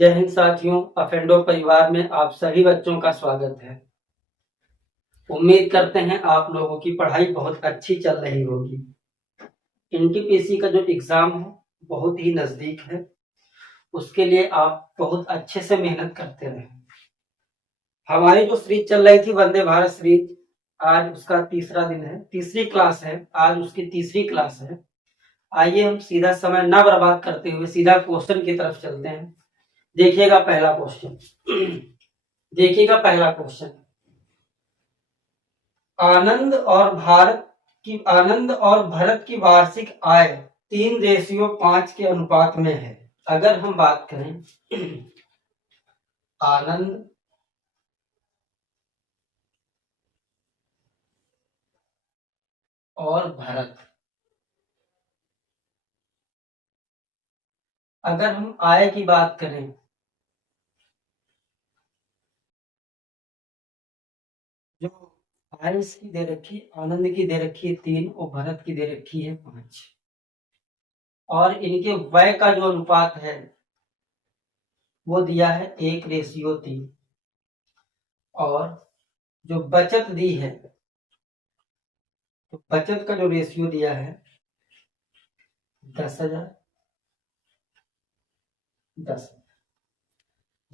जय हिंद साथियों, अफेंडो परिवार में आप सभी बच्चों का स्वागत है। उम्मीद करते हैं आप लोगों की पढ़ाई बहुत अच्छी चल रही होगी। एनटीपीसी का जो एग्जाम है बहुत ही नजदीक है, उसके लिए आप बहुत अच्छे से मेहनत करते रहे। हमारी जो सीरीज चल रही थी वंदे भारत सीरीज, आज उसका तीसरा दिन है, तीसरी क्लास है, आज उसकी तीसरी क्लास है। आइए हम सीधा समय न बर्बाद करते हुए सीधा क्वेश्चन की तरफ चलते हैं। देखिएगा पहला क्वेश्चन। देखिएगा पहला क्वेश्चन, आनंद और भरत की वार्षिक आय 3:5 के अनुपात में है। अगर हम बात करें आनंद और भरत, अगर हम आय की बात करें जो आय इसकी दे रखी, आनंद की दे रखी है 3 और भरत की दे रखी है 5, और इनके व्यय का जो अनुपात है वो दिया है 1:3। और जो बचत दी है, तो बचत का जो रेशियो दिया है 10,000।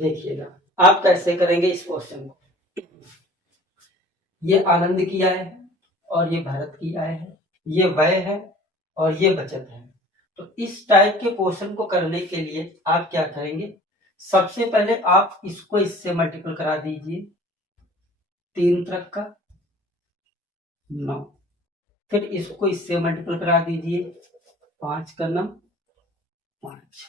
देखिएगा आप कैसे करेंगे इस क्वेश्चन को। ये आनंद की आय है और ये भरत की आय है, ये व्यय है और ये बचत है। तो इस टाइप के क्वेश्चन को करने के लिए आप क्या करेंगे, सबसे पहले आप इसको इससे मल्टीपल करा दीजिए, 3 तक का 9, फिर इसको इससे मल्टीपल करा दीजिए, 5 का 9 5,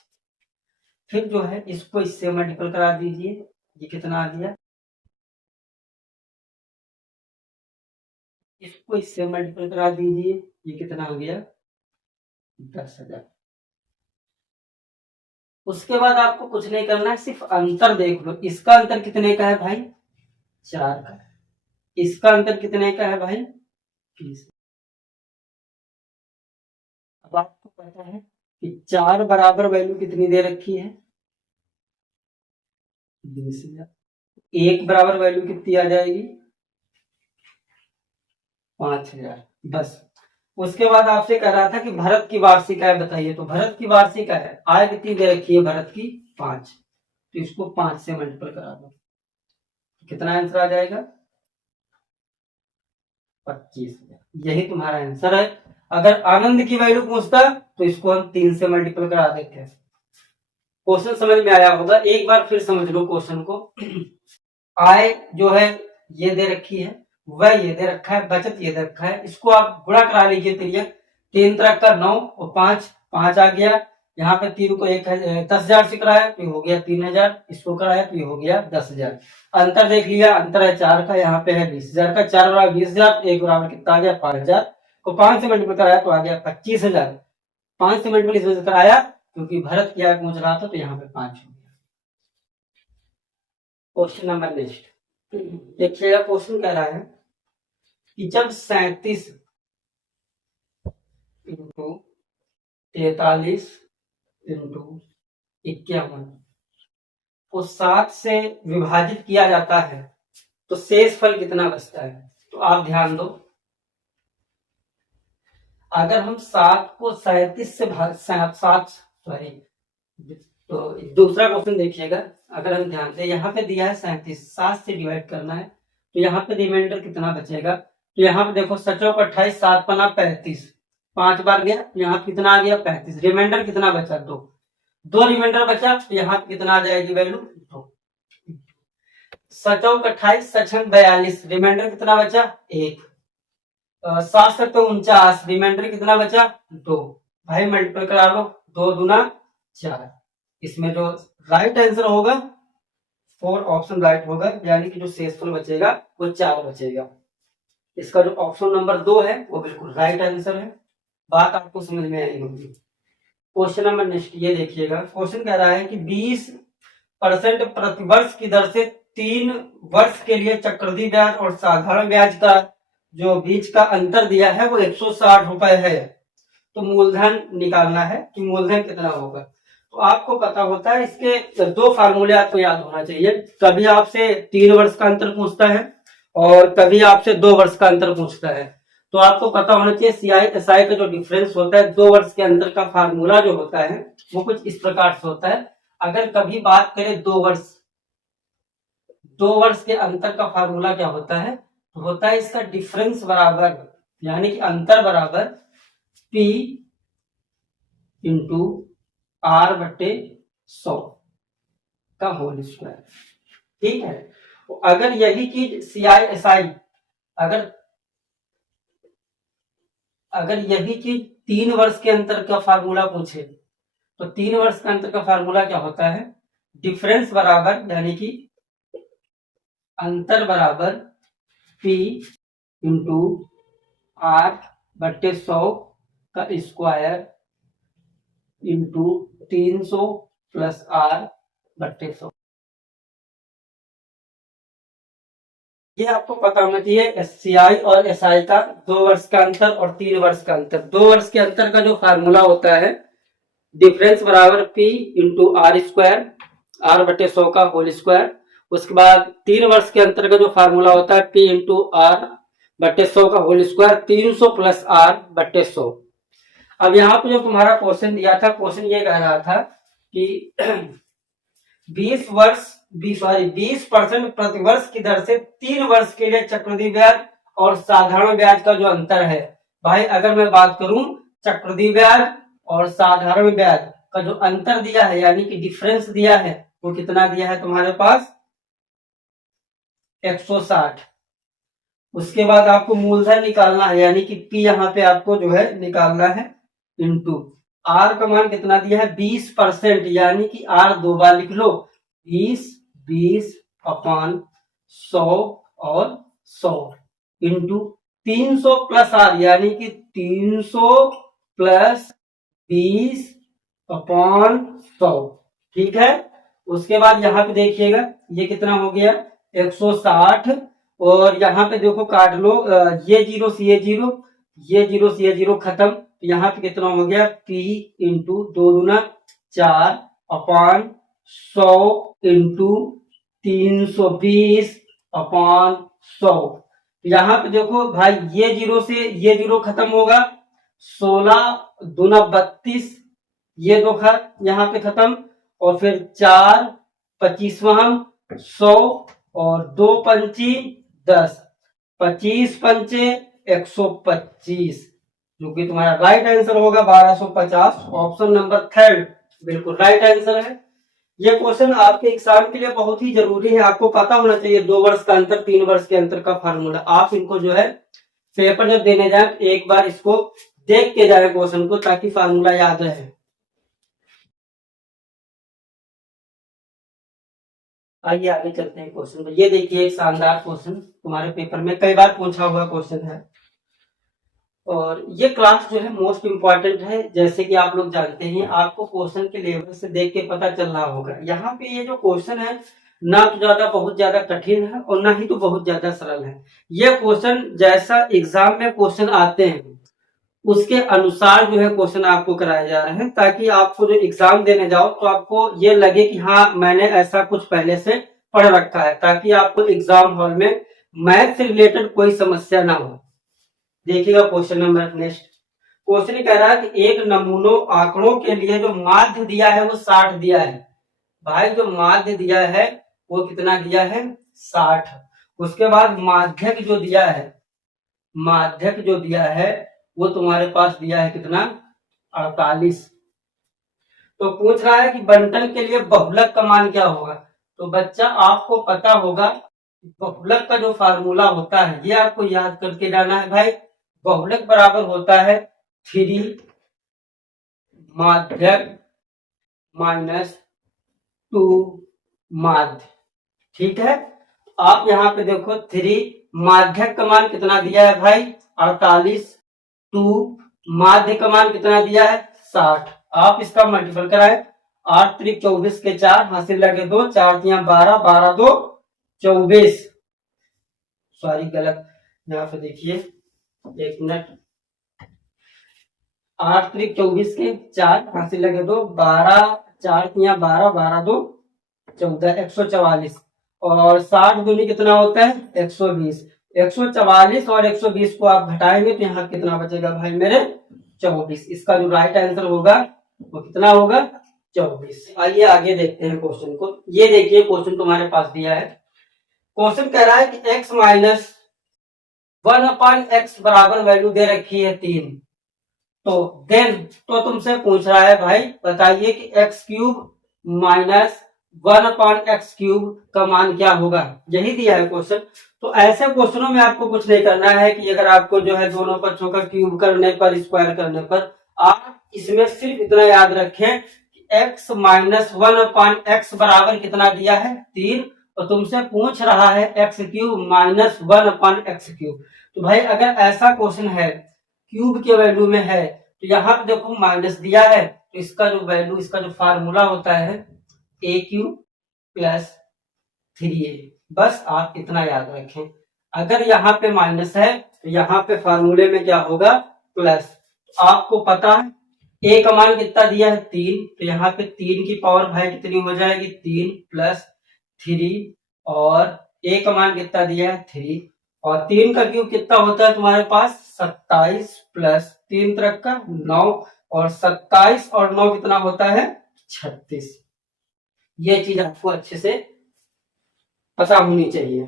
फिर जो है इसको इससे मल्टीपल करा दीजिए, ये कितना आ गया, इसको इससे मल्टीपल करा दीजिए, ये कितना आ गया 10,000। उसके बाद आपको कुछ नहीं करना है, सिर्फ अंतर देख लो। इसका अंतर कितने का है भाई, 4 का। इसका अंतर कितने का है भाई, 30। अब आपको पता है कि 4 बराबर वैल्यू कितनी दे रखी है, 20,000। 1 बराबर वैल्यू कितनी आ जाएगी, 5,000। बस उसके बाद आपसे कह रहा था कि भरत की वार्षिक आय बताइए, तो भरत की वार्षिक आय कितनी दे रखी है भरत की, 5, तो इसको 5 से मल्टीपल करा दो, कितना आंसर आ जाएगा, 25,000। यही तुम्हारा आंसर है। अगर आनंद की वैल्यू पूछता तो इसको हम 3 से मल्टीपल करा देते हैं। क्वेश्चन समझ में आया होगा, एक बार फिर समझ लो क्वेश्चन को। आय जो है ये दे रखी है, वह ये दे रखा है, बचत ये दे रखा है, इसको आप गुणा करा लीजिए। 3 तरह का 9 और 5 आ गया। यहाँ पे 3 को 10,000 से कराया तो ये हो गया 3,000, इसको कराया तो ये हो गया 10,000। अंतर देख लिया, अंतर है 4 का, यहाँ पे है 20,000 का। 4 बराबर 20,000, 1 बराबर कितना आ गया 5,000 को 5 से मल्टीपल कराया तो आ गया 25,000। 5 से मल्टीपल इसमें कराया क्योंकि भरत की आय पूछ रहा था, तो यहाँ पे 5 हो गया। क्वेश्चन नंबर नेक्स्ट देखिएगा। क्वेश्चन कह रहा है कि जब 37 इंटू 43 इंटू 51 को 7 से विभाजित किया जाता है तो शेष फल कितना बचता है। तो आप ध्यान दो, अगर हम 7 को 37 से तो दूसरा क्वेश्चन देखिएगा। अगर हम ध्यान दें, यहाँ पे दिया है 37, 7 से डिवाइड करना है, तो यहाँ पे रिमाइंडर कितना बचेगा। तो यहाँ पे देखो 7 चौक 28, 7 पन्ना 35, 5 बार गया, यहाँ पे कितना आ गया 35। रिमाइंडर कितना बचा, 2 रिमाइंडर बचा, तो यहाँ पे कितना आ जाएगी वैल्यू 2। 7 चौक 28, 7 छंग 42, रिमाइंडर कितना बचा 1। 7 7 49, रिमाइंडर कितना बचा 2। भाई मल्टीपल करा लो, 2 दूना 4। इसमें जो राइट आंसर होगा 4 ऑप्शन राइट होगा, यानी कि जो शेषफल बचेगा वो 4 बचेगा। इसका जो ऑप्शन नंबर 2 है वो बिल्कुल राइट आंसर है। बात आपको समझ में आई होगी। क्वेश्चन नंबर नेक्स्ट ये देखिएगा। क्वेश्चन कह रहा है कि 20% प्रतिवर्ष की दर से 3 वर्ष के लिए चक्रवृद्धि ब्याज और साधारण ब्याज का जो बीच का अंतर दिया है वो 160 रुपए है। तो मूलधन निकालना है कि मूलधन कितना होगा। तो आपको पता होता है इसके दो फार्मूले आपको याद होना चाहिए। कभी आपसे 3 वर्ष का अंतर पूछता है और कभी आपसे 2 वर्ष का अंतर पूछता है। तो आपको पता होना चाहिए CI/SI का जो डिफरेंस होता है 2 वर्ष के अंतर का फार्मूला जो होता है वो कुछ इस प्रकार से होता है। अगर कभी बात करें 2 वर्ष के अंतर का फार्मूला क्या होता है, तो होता है इसका डिफरेंस बराबर यानी कि अंतर बराबर P इंटू R/100 का होल स्क्वायर। ठीक है, तो अगर यही चीज CI/SI अगर यही चीज 3 वर्ष के अंतर का फार्मूला पूछे तो 3 वर्ष के अंतर का फार्मूला क्या होता है, डिफरेंस बराबर यानी कि अंतर बराबर P इंटू R/100 का स्क्वायर इंटू 300 प्लस R/100। ये आपको पता होना चाहिए CI और SI का 2 वर्ष का अंतर और 3 वर्ष का अंतर। 2 वर्ष के अंतर का जो फार्मूला होता है डिफरेंस बराबर P इंटू R² R/100 का होल स्क्वायर। उसके बाद 3 वर्ष के अंतर का जो फार्मूला होता है P इंटू R/100 का होल स्क्वायर 300 प्लस R/100। अब यहाँ पे जो तुम्हारा क्वेश्चन दिया था, क्वेश्चन ये कह रहा था कि 20% प्रतिवर्ष की दर से 3 वर्ष के लिए चक्रवृद्धि ब्याज और साधारण ब्याज का जो अंतर है। भाई अगर मैं बात करूं चक्रवृद्धि ब्याज और साधारण ब्याज का जो अंतर दिया है यानी कि डिफरेंस दिया है वो कितना दिया है तुम्हारे पास 160। उसके बाद आपको मूलधन निकालना है यानी कि P यहाँ पे आपको जो है निकालना है इंटू R का मान कितना दिया है 20% यानी कि R 2 बार लिख लो 20/100 और 100 इंटू 300 प्लस R यानी कि 300 प्लस 20/100। ठीक है, उसके बाद यहाँ पे देखिएगा ये कितना हो गया 160 और यहाँ पे देखो काट लो ये जीरो से ये जीरो, ये जीरो से ये जीरो खत्म। तो यहाँ पे कितना हो गया P इंटू 2 दूना 4/100 इंटू 320/100। यहाँ पे देखो भाई ये जीरो से ये जीरो खत्म होगा 16 दूना 32, ये दो यहाँ पे खत्म और फिर 4 25वां 100 और 2 पंची 10 25 पंचे 125 जो कि तुम्हारा राइट आंसर होगा 1250। ऑप्शन नंबर 3 बिल्कुल राइट आंसर है। ये क्वेश्चन आपके एग्जाम के लिए बहुत ही जरूरी है, आपको पता होना चाहिए 2 वर्ष का अंतर 3 वर्ष के अंतर का फार्मूला। आप इनको जो है पेपर जब देने जाए एक बार इसको देख के जाए क्वेश्चन को ताकि फार्मूला याद रहे। आइए आगे चलते हैं क्वेश्चन पर। ये देखिए एक शानदार क्वेश्चन तुम्हारे पेपर में कई बार पूछा हुआ क्वेश्चन है और ये क्लास जो है मोस्ट इम्पॉर्टेंट है। जैसे कि आप लोग जानते हैं आपको क्वेश्चन के लेवल से देख के पता चल रहा होगा। यहाँ पे ये जो क्वेश्चन है ना तो ज्यादा बहुत ज्यादा कठिन है और ना ही तो बहुत ज्यादा सरल है। ये क्वेश्चन जैसा एग्जाम में क्वेश्चन आते हैं उसके अनुसार जो है क्वेश्चन आपको कराया जा रहा है ताकि आपको जो एग्जाम देने जाओ तो आपको ये लगे कि हाँ मैंने ऐसा कुछ पहले से पढ़ रखा है, ताकि आपको एग्जाम हॉल में मैथ से रिलेटेड कोई समस्या ना हो। देखिएगा क्वेश्चन नंबर नेक्स्ट क्वेश्चन कह रहा है कि एक नमूनों आंकड़ों के लिए जो माध्य दिया है वो 60 दिया है। भाई जो माध्य दिया है वो कितना दिया है 60। उसके बाद माध्यक जो दिया है वो तुम्हारे पास दिया है कितना 48। तो पूछ रहा है कि बंटन के लिए बहुलक का मान क्या होगा। तो बच्चा आपको पता होगा बहुलक का जो फार्मूला होता है ये आपको याद करके जाना है। भाई बहुलक बराबर होता है 3 माध्यक माइनस 2 माध्य। ठीक है, आप यहाँ पे देखो 3 माध्यक का मान कितना दिया है भाई 48, 2 माध्य का मान कितना दिया है 60। आप इसका मल्टीपल कराएं 8 3 24 के 4 हासिल लगे 2 4 3 12 12 2 24। सॉरी गलत, यहाँ पे देखिए एक मिनट 8 3 24 के 4 हासिल लगे 2 12 4 तिया 12, 12 2 14, 144 और 60 दूनी कितना होता है 120। 144 और 120 को आप घटाएंगे तो यहाँ कितना बचेगा भाई मेरे 24। इसका जो राइट आंसर होगा वो कितना होगा 24। आइए आगे देखते हैं क्वेश्चन को। ये देखिए क्वेश्चन तुम्हारे पास दिया है। क्वेश्चन कह रहा है कि x माइनस 1/x बराबर वैल्यू दे रखी है 3। तो देन तो तुमसे पूछ रहा है भाई बताइए कि x क्यूब माइनस 1/x³ का मान क्या होगा, यही दिया है क्वेश्चन। तो ऐसे क्वेश्चनों में आपको कुछ नहीं करना है कि अगर आपको जो है दोनों पक्षों का क्यूब करने पर स्क्वायर करने पर आप इसमें सिर्फ इतना याद रखें कि x माइनस 1/x बराबर कितना दिया है 3 और तुमसे पूछ रहा है x³ माइनस 1/x³। तो भाई अगर ऐसा क्वेश्चन है क्यूब के वैल्यू में है तो यहाँ पे देखो माइनस दिया है तो इसका जो वैल्यू इसका जो फार्मूला होता है AQ प्लस 3A। बस आप इतना याद रखें। अगर यहाँ पे माइनस है तो यहाँ पे फार्मूले में क्या होगा प्लस। आपको पता है A का मान कितना दिया है 3 तो यहाँ पे 3 की पावर भाई कितनी हो जाएगी 3 प्लस 3 और A का मान कितना दिया है 3 और 3 का क्यूब कितना होता है तुम्हारे पास 27 प्लस 3 तरह का 9 और 27 और 9 कितना होता है 36। ये चीज आपको अच्छे से पता होनी चाहिए।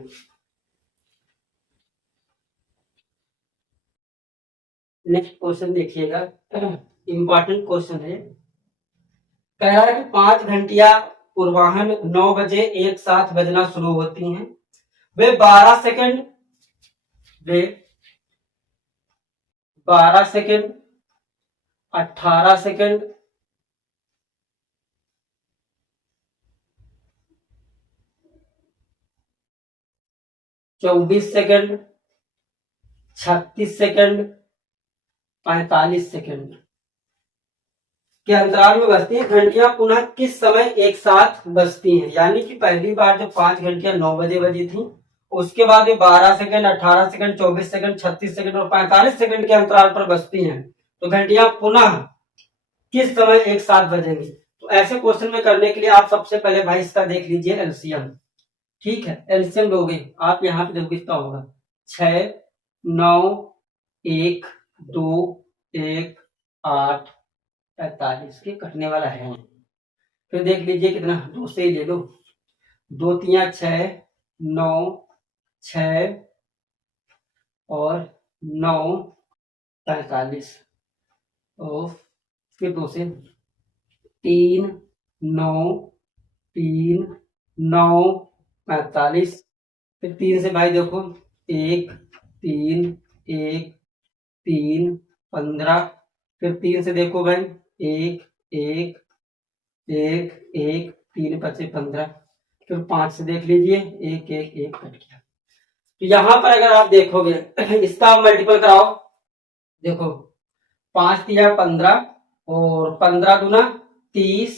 नेक्स्ट क्वेश्चन देखिएगा, इंपॉर्टेंट क्वेश्चन है। कह रहा है कि 5 घंटिया पूर्वाहन 9 बजे एक साथ बजना शुरू होती हैं। वे 12 second 18 second 24 second 36 second 45 second के अंतराल में बजती हैं। घंटियां पुनः किस समय एक साथ बजती हैं? यानी कि पहली बार जब 5 घंटियां 9 बजे बजी थी उसके बाद ये 12 सेकंड 18 सेकंड 24 सेकंड 36 सेकंड और 45 सेकंड के अंतराल पर बजती हैं। तो घंटियां पुनः किस समय एक साथ बजेंगी? तो ऐसे क्वेश्चन में करने के लिए आप सबसे पहले भाई इसका देख लीजिए एलसीएम। ठीक है, एलसीएम लोगे आप यहाँ पे देखो कितना होगा 6 9 1 2 1 8 45 के कटने वाला है। फिर देख लीजिए कितना 2 से ही ले लो 2 3 6 9 6 और 9 45 और फिर 2 से 3 9 3 9 45 फिर 3 से भाई देखो 1 3 1 3 15 फिर 3 से देखो भाई 1 1 1 1 3 5 15 फिर 5 से देख लीजिए 1 1 1 कट गया। तो यहां पर अगर आप देखोगे इसका मल्टीपल कराओ देखो 5 तिया 15 और 15 दूना 30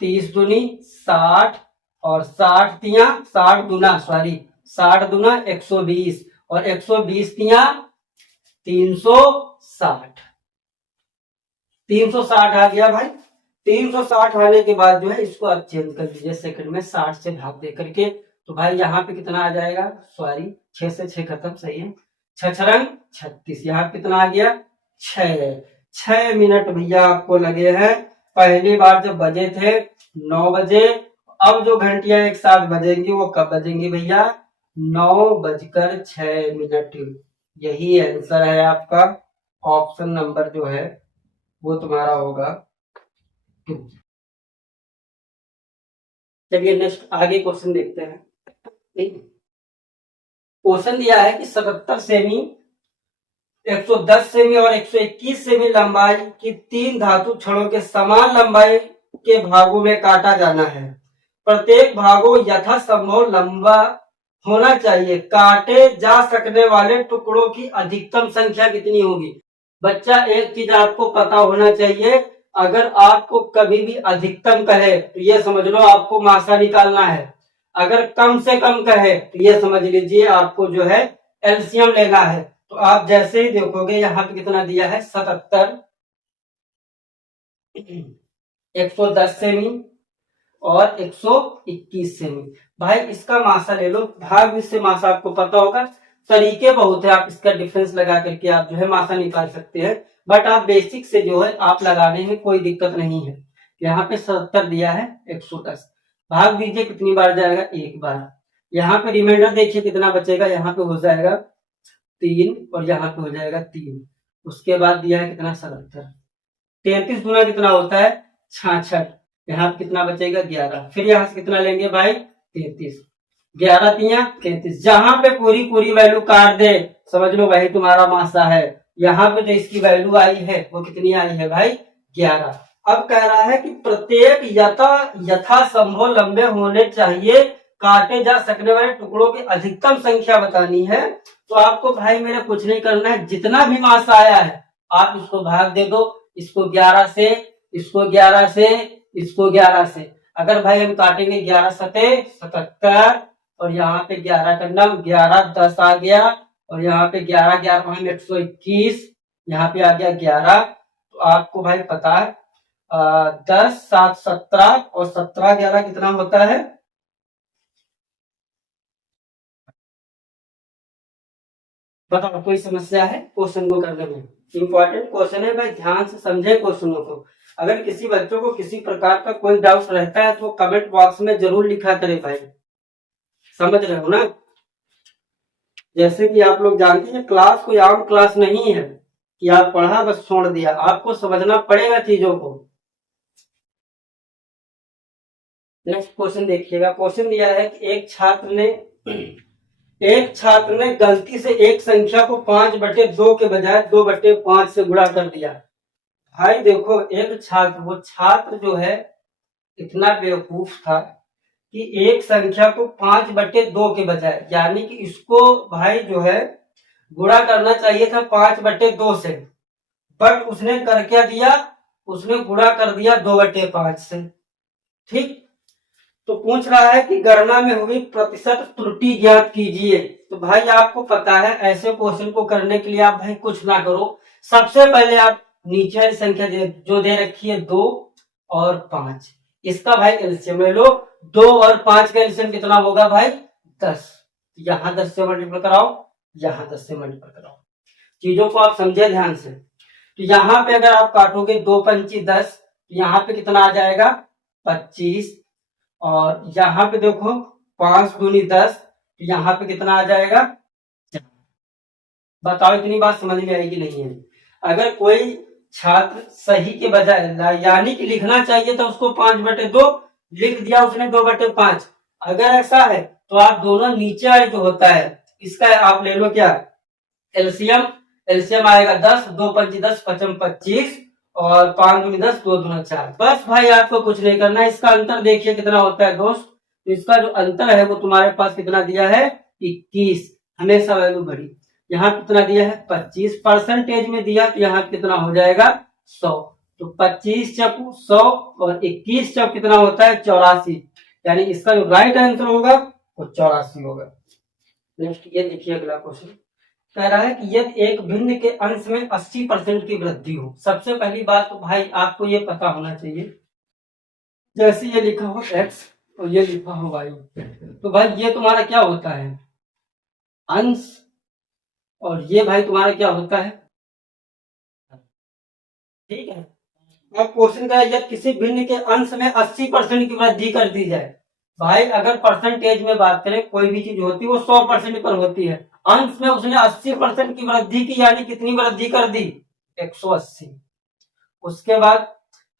30 दूनी 60 और 60 तिया 60 दूना 120 और 120 तिया 360 आ गया भाई। 360 आने के बाद जो है इसको आप चेंज कर दीजिए सेकंड में 60 से भाग दे करके। तो भाई यहाँ पे कितना आ जाएगा 6 से 6 खत्म सही है 6 36 यहाँ कितना आ गया 6 मिनट भैया आपको लगे हैं पहली बार जब बजे थे 9 बजे। अब जो घंटियां एक साथ बजेंगी वो कब बजेंगी भैया 9:06। यही आंसर है आपका। ऑप्शन नंबर जो है वो तुम्हारा होगा 2। चलिए नेक्स्ट आगे क्वेश्चन देखते हैं। क्वेश्चन दिया है कि 77 सेमी 110 सेमी और 121 सेमी लंबाई की 3 धातु छड़ों के समान लंबाई के भागों में काटा जाना है। प्रत्येक भागों यथासंभव लंबा होना चाहिए। काटे जा सकने वाले टुकड़ों की अधिकतम संख्या कितनी होगी? बच्चा एक चीज आपको पता होना चाहिए, अगर आपको कभी भी अधिकतम कहे तो ये समझ लो आपको मासा निकालना है। अगर कम से कम कहे तो ये समझ लीजिए आपको जो है एलसीएम लेना है। तो आप जैसे ही देखोगे यहाँ पे कितना दिया है 77 110 सेमी और 121 सेमी। भाई इसका मासा ले लो, भाग से मासा आपको पता होगा, तरीके बहुत है, आप इसका डिफरेंस लगा करके आप जो है मासा निकाल सकते हैं, बट आप बेसिक से जो है आप लगाने में कोई दिक्कत नहीं है। यहाँ पे 77 दिया है, 110 भाग दीजिए, कितनी बार जाएगा, एक बार। यहाँ पे रिमाइंडर देखिए कितना बचेगा, यहाँ पे हो जाएगा 3 और यहाँ पे हो जाएगा 3। उसके बाद दिया है कितना, 77। 33 गुना कितना होता है, 66। यहाँ पे कितना बचेगा, 11। फिर यहाँ से कितना लेंगे भाई, 33। 11 तिया 33। जहां पे पूरी पूरी वैल्यू काट दे, समझ लो वही तुम्हारा मासा है। यहाँ पे जो इसकी वैल्यू आई है वो कितनी आई है भाई, 11। अब कह रहा है कि प्रत्येक यथासंभव लंबे होने चाहिए काटे जा सकने वाले टुकड़ों की अधिकतम संख्या बतानी है। तो आपको भाई मेरे कुछ नहीं करना है, जितना भी मासा आया है आप इसको भाग दे दो, इसको 11 से, इसको 11 से, इसको 11 से। अगर भाई हम काटेंगे 11 सते 77 और यहाँ पे 11 का नम 11 10 आ गया और यहाँ पे 11 11 121, यहाँ पे आ गया 11। तो आपको भाई पता है 10 7 17 और 17 11 कितना होता है, बताओ कोई समस्या है क्वेश्चन को करने में? इंपॉर्टेंट क्वेश्चन है भाई, ध्यान से समझे क्वेश्चनों को। अगर किसी बच्चों को किसी प्रकार का कोई डाउट रहता है तो कमेंट बॉक्स में जरूर लिखा करे भाई, समझ रहे हो ना। जैसे कि आप लोग जानते हैं क्लास कोई आम क्लास नहीं है कि आप पढ़ा बस छोड़ दिया, आपको समझना पड़ेगा चीजों को। नेक्स्ट क्वेश्चन देखिएगा, क्वेश्चन दिया है कि एक छात्र ने गलती से एक संख्या को 5/2 के बजाय 2/5 से गुणा कर दिया। भाई देखो एक छात्र, वो छात्र जो है इतना बेवकूफ था कि एक संख्या को 5/2 के बजाय, यानी कि इसको भाई जो है गुणा करना चाहिए था 5/2 से, बट उसने कर क्या दिया, उसने गुणा कर दिया 2/5 से। ठीक, तो पूछ रहा है कि गणना में हुई प्रतिशत त्रुटि ज्ञात कीजिए। तो भाई आपको पता है ऐसे क्वेश्चन को करने के लिए आप भाई कुछ ना करो, सबसे पहले आप नीचे वाली संख्या जो दे रखी है 2 और 5, इसका भाई एलसीएम ले लो। 2 और 5 का एलसीएम कितना होगा भाई, 10। यहाँ 10 से मल्टीप्लाई कराओ, यहाँ 10 से मल्टीप्लाई कराओ, चीजों को आप समझे ध्यान से। तो यहाँ पे अगर आप काटोगे 2 पंची 10, तो यहाँ पे कितना आ जाएगा 25, और यहाँ पे देखो 5 दूनी 10, तो यहाँ पे कितना आ जाएगा। बताओ इतनी बात समझ में आएगी नहीं है? अगर कोई छात्र सही के बजाय यानी कि लिखना चाहिए था उसको 5/2, लिख दिया उसने 2/5। अगर ऐसा है तो आप दोनों नीचे वाले जो होता है इसका आप ले लो क्या, एलसीएम। एलसीएम आएगा 10, 2 पंची 10, 5 25 और 5 दूनी 10, 2 दूना 4। बस भाई आपको कुछ नहीं करना है, इसका अंतर देखिए कितना होता है दोस्त। तो इसका जो अंतर है वो तुम्हारे पास कितना दिया है, 21, हमेशा वैल्यू बढ़ी। यहाँ कितना दिया है 25 परसेंटेज में दिया, तो यहाँ कितना हो जाएगा 100। तो 25 चक 100 और 21 चक कितना होता है 84, यानी इसका जो राइट आंसर होगा वो 84 होगा। नेक्स्ट ये देखिए अगला क्वेश्चन कह रहा है कि यदि एक भिन्न के अंश में 80% की वृद्धि हो। सबसे पहली बात तो भाई आपको ये पता होना चाहिए, जैसे ये लिखा हो x और ये लिखा हो y, तो भाई ये तुम्हारा क्या होता है, अंश, और ये भाई तुम्हारा क्या होता है, ठीक है। अब क्वेश्चन का यदि किसी भिन्न के अंश में 80% की वृद्धि कर दी जाए। भाई अगर परसेंटेज में बात करें कोई भी चीज होती है वो 100% पर होती है, अंश में उसने 80% की वृद्धि की, यानी कितनी वृद्धि कर दी 180। उसके बाद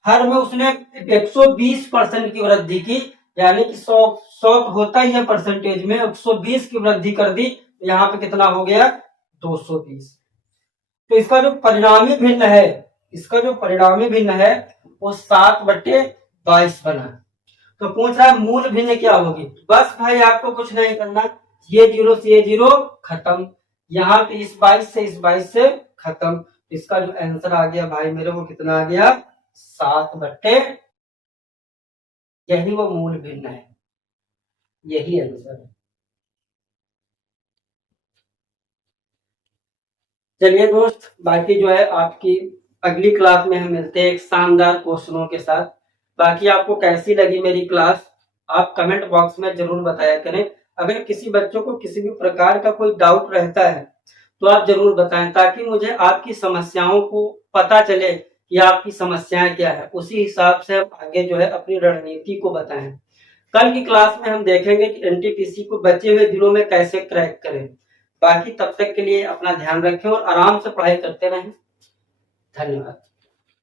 हर में उसने 120% की वृद्धि की, यानी कि 100 होता ही है परसेंटेज में, 120 की वृद्धि कर दी, यहाँ पे कितना हो गया 220। तो इसका जो परिणामी भिन्न है, इसका जो परिणामी भिन्न है वो 7/22 बना। तो पूछ रहा है मूल भिन्न क्या होगी। बस भाई आपको कुछ नहीं करना, ये 0 से ये 0 खत्म, यहाँ पे इस 22 से इस 22 से खत्म। इसका जो आंसर आ गया भाई मेरे को कितना आ गया 7/, यही वो मूल भिन्न है, यही आंसर है। चलिए दोस्त, बाकी जो है आपकी अगली क्लास में हम मिलते हैं एक शानदार क्वेश्चनों के साथ। बाकी आपको कैसी लगी मेरी क्लास आप कमेंट बॉक्स में जरूर बताया करें। अगर किसी बच्चों को किसी भी प्रकार का कोई डाउट रहता है तो आप जरूर बताएं, ताकि मुझे आपकी समस्याओं को पता चले कि आपकी समस्याएं क्या है, उसी हिसाब से हम आगे जो है अपनी रणनीति को बताएं। कल की क्लास में हम देखेंगे कि एनटीपीसी को बचे हुए दिनों में कैसे क्रैक करें। बाकी तब तक के लिए अपना ध्यान रखें और आराम से पढ़ाई करते रहें। धन्यवाद।